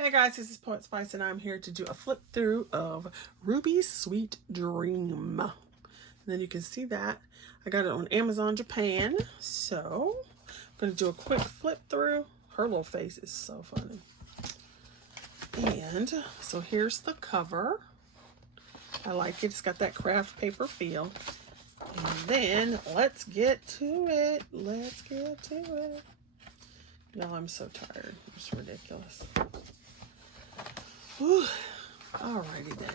Hey guys, this is Poet Spice and I'm here to do a flip through of Ruby's Sweet Dream. And then you can see that I got it on Amazon Japan. So I'm going to do a quick flip through. Her little face is so funny. And so here's the cover. I like it. It's got that craft paper feel. And then let's get to it. Let's get to it. Y'all, I'm so tired. It's ridiculous. Whew. Alrighty then.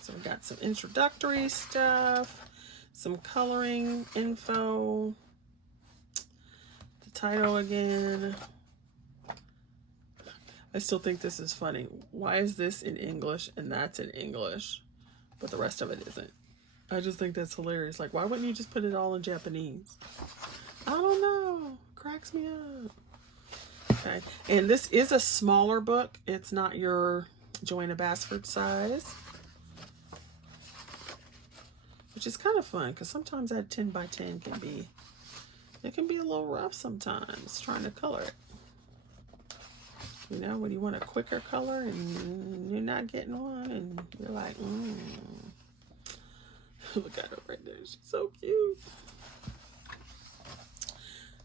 So we got some introductory stuff, some coloring info, the title again. I still think this is funny. Why is this in English and that's in English, but the rest of it isn't? I just think that's hilarious. Like, why wouldn't you just put it all in Japanese? I don't know. Cracks me up. Okay, and this is a smaller book. It's not your Joanna Basford size, which is kind of fun because sometimes that 10 by 10 can be a little rough sometimes trying to color it. You know, when you want a quicker color and you're not getting one and you're like, Look at her right there. She's so cute.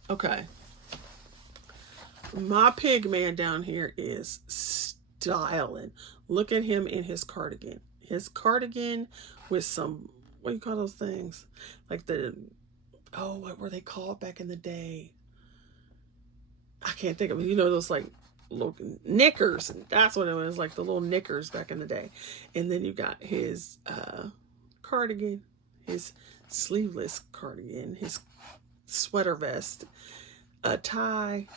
Okay. My pig man down here is styling. Look at him in his cardigan. His cardigan with some, what do you call those things? Like what were they called back in the day? I can't think of it. You know, those like little knickers. That's what it was, like the little knickers back in the day. And then you got his cardigan, his sleeveless cardigan, his sweater vest, a tie.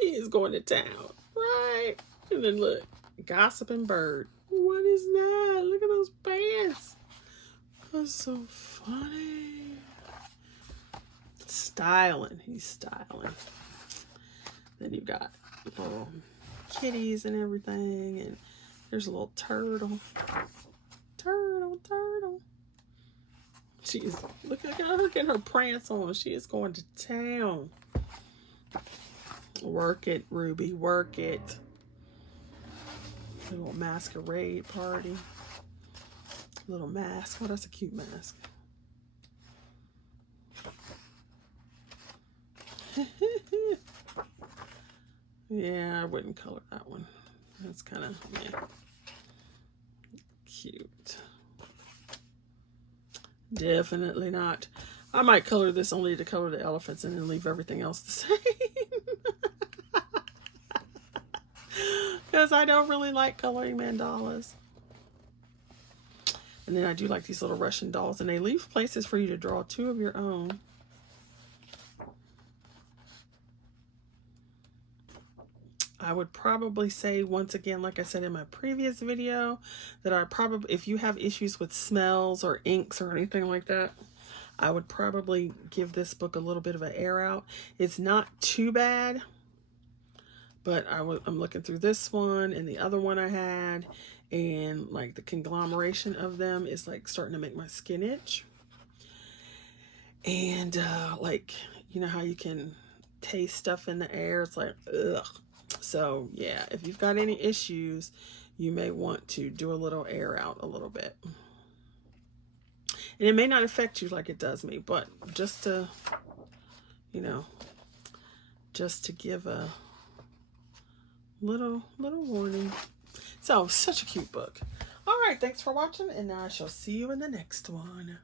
He is going to town, right? And then look, gossiping bird. What is that? Look at those pants. That's so funny. Styling. He's styling. Then you got little kitties and everything. And there's a little turtle. Turtle. Look at her getting her prance on. She is going to town. Work it, Ruby, work it. Little masquerade party. Little mask. Oh, that's a cute mask. Yeah, I wouldn't color that one. That's kind of, yeah, cute. Definitely not. I might color this only to color the elephants and then leave everything else the same. Because I don't really like coloring mandalas. And then I do like these little Russian dolls. And they leave places for you to draw 2 of your own. I would probably say, once again, like I said in my previous video, that if you have issues with smells or inks or anything like that, I would probably give this book a little bit of an air out. It's not too bad. But I'm looking through this one and the other one I had, and like the conglomeration of them is like starting to make my skin itch. And like, you know how you can taste stuff in the air? It's like, ugh. So yeah, if you've got any issues, you may want to do a little air out a little bit. And it may not affect you like it does me, but just to, you know, just to give a little warning. So, such a cute book. All right, thanks for watching, and I shall see you in the next one.